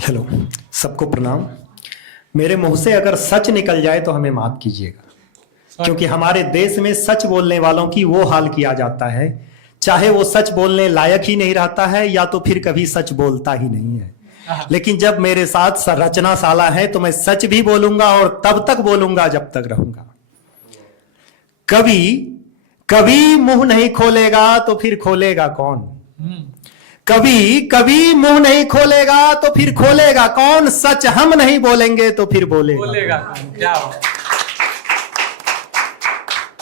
Hello, सबको प्रणाम। मेरे मुंह से अगर सच निकल जाए तो हमें माफ कीजिएगा, क्योंकि हमारे देश में सच बोलने वालों की वो हाल किया जाता है, चाहे वो सच बोलने लायक ही नहीं रहता है या तो फिर कभी सच बोलता ही नहीं है। लेकिन जब मेरे साथ संरचना साला है तो मैं सच भी बोलूंगा और तब तक बोलूंगा जब तक रहूंगा। कभी कभी मुंह नहीं खोलेगा तो फिर खोलेगा कौन? कभी कभी मुंह नहीं खोलेगा तो फिर खोलेगा कौन? सच हम नहीं बोलेंगे तो फिर बोलेगा कौन? क्या हो?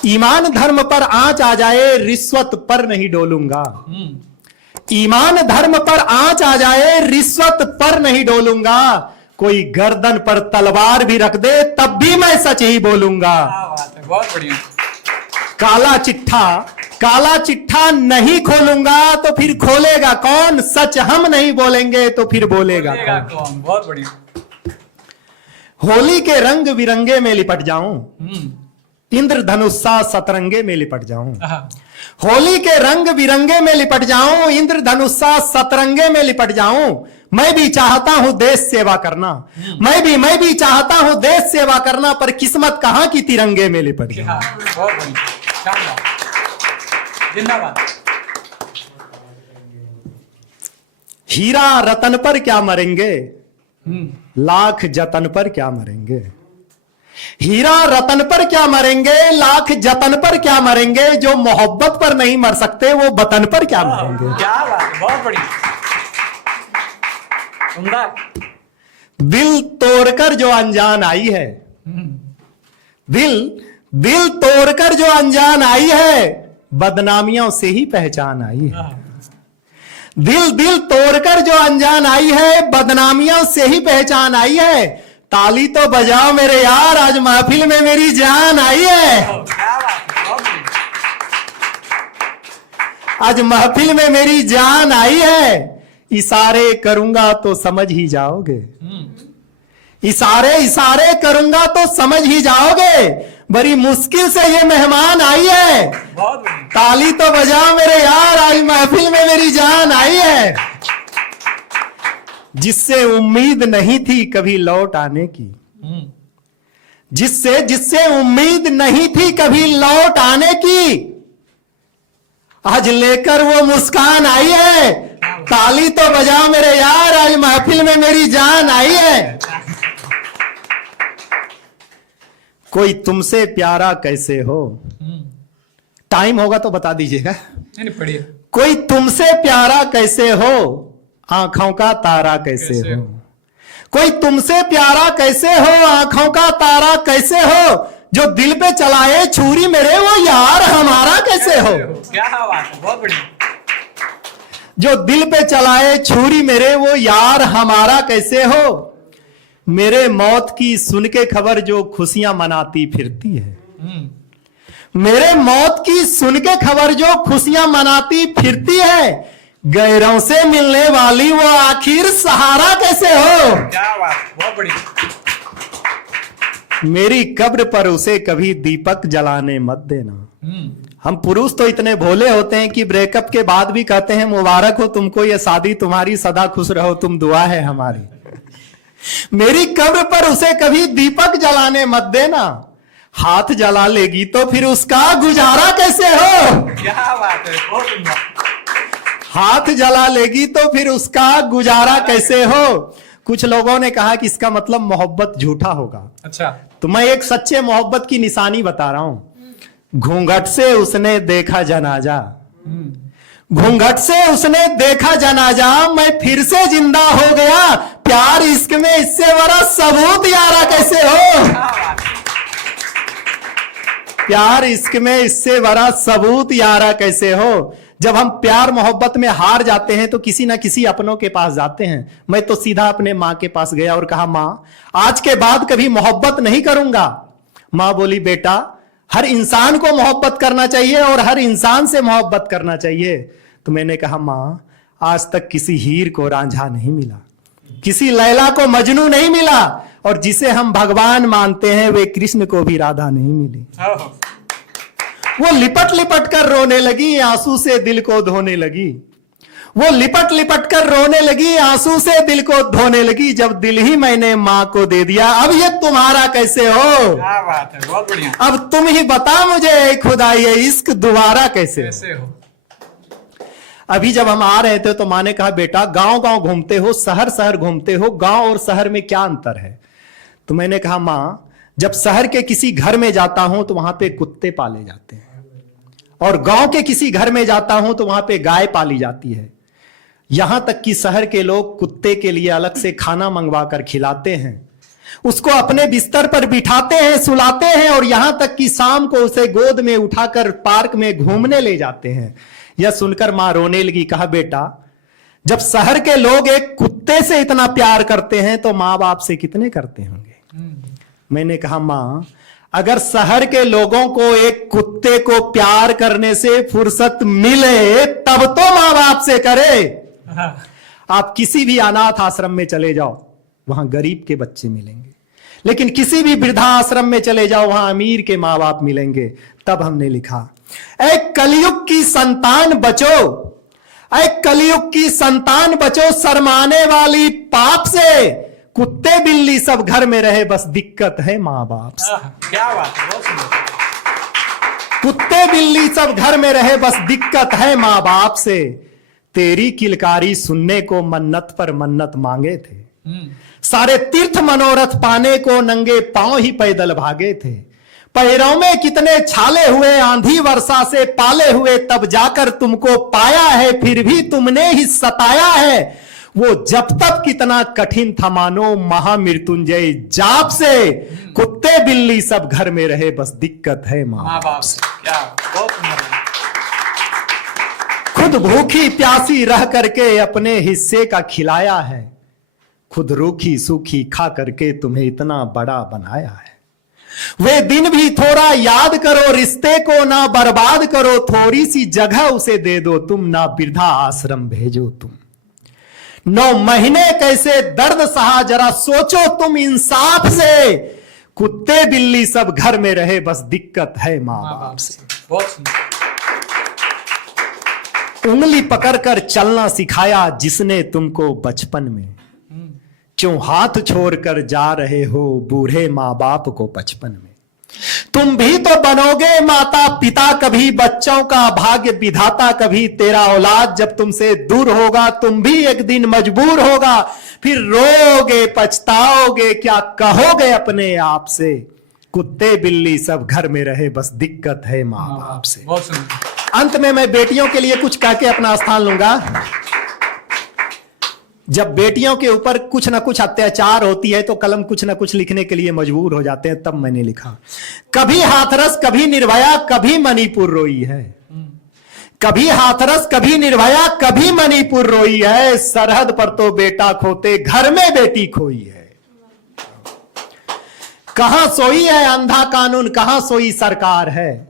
ईमान धर्म पर आंच आ जाए, रिश्वत पर नहीं डोलूंगा। ईमान धर्म पर आंच आ जाए, रिश्वत पर नहीं डोलूंगा। कोई गर्दन पर तलवार भी रख दे तब भी मैं सच ही बोलूंगा। क्या बात है, बहुत बढ़िया। काला चिट्ठा नहीं खोलूंगा तो फिर खोलेगा कौन? सच हम नहीं बोलेंगे तो फिर बोलेगा कौन? बहुत बढ़िया। होली के रंग बिरंगे में लिपट जाऊं, इंद्रधनुषा सतरंगे में लिपट जाऊं। होली के रंग बिरंगे में लिपट जाऊं, इंद्रधनुषा सतरंगे में लिपट जाऊं। मैं भी चाहता हूं देश सेवा करना, मैं भी चाहता हूं देश सेवा करना, पर किस्मत कहां की तिरंगे में लिपट जाऊं। बहुत बढ़िया, शानदार, जिंदाबाद। हीरा रतन पर क्या मरेंगे, लाख जतन पर क्या मरेंगे। हीरा रतन पर क्या मरेंगे, लाख जतन पर क्या मरेंगे। जो मोहब्बत पर नहीं मर सकते वो वतन पर क्या मरेंगे। क्या बात है, बहुत बढ़िया, सुंदर। दिल तोड़कर जो अनजान आई है, दिल तोड़कर जो अनजान आई है, बदनामियों से ही पहचान आई है। दिल तोड़कर जो अनजान आई है, बदनामियों से ही पहचान आई है। ताली तो बजाओ मेरे यार, आज महफिल में मेरी जान आई है। क्या बात है, बहुत बढ़िया। आज महफिल में मेरी जान आई है। इशारे करूंगा तो समझ ही जाओगे, इशारे करूंगा तो समझ ही जाओगे। बड़ी मुश्किल से ये मेहमान आई है। बहुत बढ़िया। ताली तो बजाओ मेरे यार, आज महफिल में मेरी जान आई है। जिससे उम्मीद नहीं थी कभी लौट आने की, जिससे उम्मीद नहीं थी कभी लौट आने की, आज लेकर वो मुस्कान आई है। ताली तो बजाओ मेरे यार, आज महफिल में मेरी जान आई है। कोई तुमसे प्यारा कैसे हो, टाइम होगा तो बता दीजिएगा। नहीं, पढ़िए। कोई तुमसे प्यारा कैसे हो, आंखों का तारा कैसे हो। कोई तुमसे प्यारा कैसे हो, आंखों का तारा कैसे हो। जो दिल पे चलाए छुरी मेरे, वो यार हमारा कैसे हो। क्या बात है, बहुत बढ़िया। जो दिल पे चलाए छुरी मेरे, वो यार हमारा कैसे हो। मेरे मौत की सुन के खबर जो खुशियां मनाती फिरती है, मेरे मौत की सुन के खबर जो खुशियां मनाती फिरती है। गैरों से मिलने वाली वो आखिर सहारा कैसे हो। क्या बात, बहुत बढ़िया। मेरी कब्र पर उसे कभी दीपक जलाने मत देना। हम पुरुष तो इतने भोले होते हैं कि ब्रेकअप के बाद भी कहते हैं मुबारक हो तुमको ये शादी, तुम्हारी सदा खुश रहो तुम, दुआ है हमारी। मेरी कब्र पर उसे कभी दीपक जलाने मत देना। हाथ जला लेगी तो फिर उसका गुजारा कैसे हो। क्या बात है, बहुत सुंदर। हाथ जला लेगी तो फिर उसका गुजारा कैसे हो। कुछ लोगों ने कहा कि इसका मतलब मोहब्बत झूठा होगा। अच्छा, तो मैं एक सच्चे मोहब्बत की निशानी बता रहा हूं। घूंघट से उसने देखा जनाजा, घूंघट से उसने देखा जनाजा, मैं फिर से जिंदा हो गया। प्यार इश्क में इससे बड़ा सबूत यारा कैसे हो। प्यार इश्क में इससे बड़ा सबूत यारा कैसे हो। जब हम प्यार मोहब्बत में हार जाते हैं तो किसी ना किसी अपनों के पास जाते हैं। मैं तो सीधा अपने माँ के पास गया और कहा, माँ आज के बाद कभी मोहब्बत नहीं करूंगा। माँ बोली, बेटा हर इंसान को मोहब्बत करना चाहिए और हर इंसान से मोहब्बत करना चाहिए। तो मैंने कहा, माँ आज तक किसी हीर को रांझा नहीं मिला, किसी लैला को मजनू नहीं मिला, और जिसे हम भगवान मानते हैं वे कृष्ण को भी राधा नहीं मिली। वो लिपट लिपट कर रोने लगी, आंसू से दिल को धोने लगी। वो लिपट लिपट कर रोने लगी, आंसू से दिल को धोने लगी, जब दिल ही मैंने मां को दे दिया, अब ये तुम्हारा कैसे हो? क्या बात है, बहुत बढ़िया। अब तुम ही बता मुझे ऐ खुदा, ये इश्क दोबारा कैसे हो? कैसे हो? अभी जब हम आ रहे थे तो माँ ने कहा, बेटा गांव गांव घूमते हो, शहर शहर घूमते हो, गांव और शहर में क्या अंतर है? तो मैंने कहा, माँ जब शहर के किसी घर में जाता हूं तो वहां पे कुत्ते पाले जाते हैं, और गांव के किसी घर में जाता हूं तो वहां पे गाय पाली जाती है। यहां तक कि शहर के लोग कुत्ते के लिए अलग से खाना मंगवा कर खिलाते हैं, उसको अपने बिस्तर पर बिठाते हैं, सुलाते हैं, और यहां तक कि शाम को उसे गोद में उठाकर पार्क में घूमने ले जाते हैं। यह सुनकर मां रोने लगी। कहा, बेटा जब शहर के लोग एक कुत्ते से इतना प्यार करते हैं तो मां बाप से कितने करते होंगे? मैंने कहा, मां अगर शहर के लोगों को एक कुत्ते को प्यार करने से फुर्सत मिले तब तो मां बाप से करे। हाँ। आप किसी भी अनाथ आश्रम में चले जाओ, वहां गरीब के बच्चे मिलेंगे, लेकिन किसी भी वृद्धा आश्रम में चले जाओ, वहां अमीर के मां बाप मिलेंगे। तब हमने लिखा, ऐ कलयुग की संतान बचो, ऐ कलयुग की संतान बचो, शर्माने वाली पाप से, कुत्ते बिल्ली सब घर में रहे, बस दिक्कत है मां बाप से। क्या बात है, बहुत सुंदर। कुत्ते बिल्ली सब घर में रहे, बस दिक्कत है मां बाप से। तेरी किलकारी सुनने को मन्नत पर मन्नत मांगे थे, सारे तीर्थ मनोरथ पाने को नंगे पांव ही पैदल भागे थे। पैरों में कितने छाले हुए, आंधी वर्षा से पाले हुए, तब जाकर तुमको पाया है, फिर भी तुमने ही सताया है। वो जब तब कितना कठिन था मानो, महामृत्युंजय जाप से, कुत्ते बिल्ली सब घर में रहे, बस दिक्कत है मां बाप से। क्या बहुत सुंदर। खुद भूखी प्यासी रह करके अपने हिस्से का खिलाया है, खुद रूखी सूखी खा करके तुम्हें इतना बड़ा बनाया है। वे दिन भी थोड़ा याद करो, रिश्ते को ना बर्बाद करो, थोड़ी सी जगह उसे दे दो तुम, ना वृद्धा आश्रम भेजो तुम। 9 महीने कैसे दर्द सहा, जरा सोचो तुम इंसाफ से, कुत्ते बिल्ली सब घर में रहे, बस दिक्कत है मां बाप से। बहुत सुंदर। उंगली पकड़कर चलना सिखाया जिसने तुमको बचपन में, क्यों हाथ छोड़कर जा रहे हो बूढ़े मां बाप को बचपन में? तुम भी तो बनोगे माता पिता कभी, बच्चों का भाग्य विधाता कभी। तेरा औलाद जब तुमसे दूर होगा, तुम भी एक दिन मजबूर होगा, फिर रोगे पछताओगे, क्या कहोगे अपने आप से? कुत्ते बिल्ली सब घर में रहे, बस दिक्कत है मां बाप से। बहुत सुंदर। अंत में मैं बेटियों के लिए कुछ कह के अपना स्थान लूंगा। जब बेटियों के ऊपर कुछ ना कुछ अत्याचार होती है तो कलम कुछ ना कुछ लिखने के लिए मजबूर हो जाते हैं। तब मैंने लिखा, कभी हाथरस कभी निर्भया, कभी मणिपुर रोई है। कभी हाथरस कभी निर्भया, कभी मणिपुर रोई है। सरहद पर तो बेटा खोते, घर में बेटी खोई है। कहां सोई है अंधा कानून, कहां सोई सरकार है।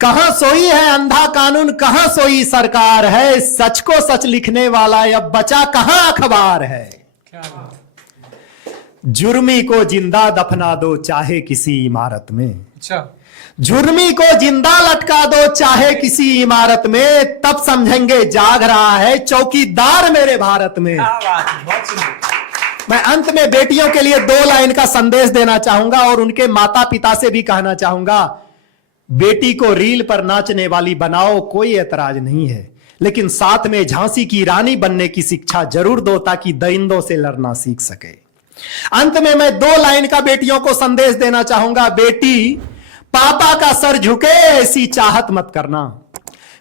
कहां सोई है अंधा कानून, कहां सोई सरकार है। सच को सच लिखने वाला अब बचा कहां अखबार है। क्या बात। जुर्मी को जिंदा दफना दो चाहे किसी इमारत में। अच्छा। जुर्मी को जिंदा लटका दो चाहे किसी इमारत में, तब समझेंगे जाग रहा है चौकीदार मेरे भारत में। क्या बात है, बहुत सुंदर। मैं अंत में बेटियों के लिए 2 लाइन का संदेश देना चाहूंगा और उनके माता पिता से भी कहना चाहूंगा, बेटी को रील पर नाचने वाली बनाओ, कोई एतराज नहीं है, लेकिन साथ में झांसी की रानी बनने की शिक्षा जरूर दो ताकि दरिंदों से लड़ना सीख सके। अंत में मैं 2 लाइन का बेटियों को संदेश देना चाहूंगा, बेटी पापा का सर झुके ऐसी चाहत मत करना।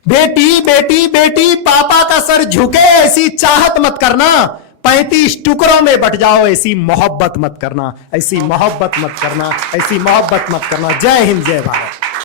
बेटी बेटी बेटी पापा का सर झुके ऐसी चाहत मत करना। 35 टुकड़ों में बट जाओ ऐसी मोहब्बत मत करना, ऐसी मोहब्बत मत करना, ऐसी मोहब्बत मत करना। जय हिंद, जय भारत।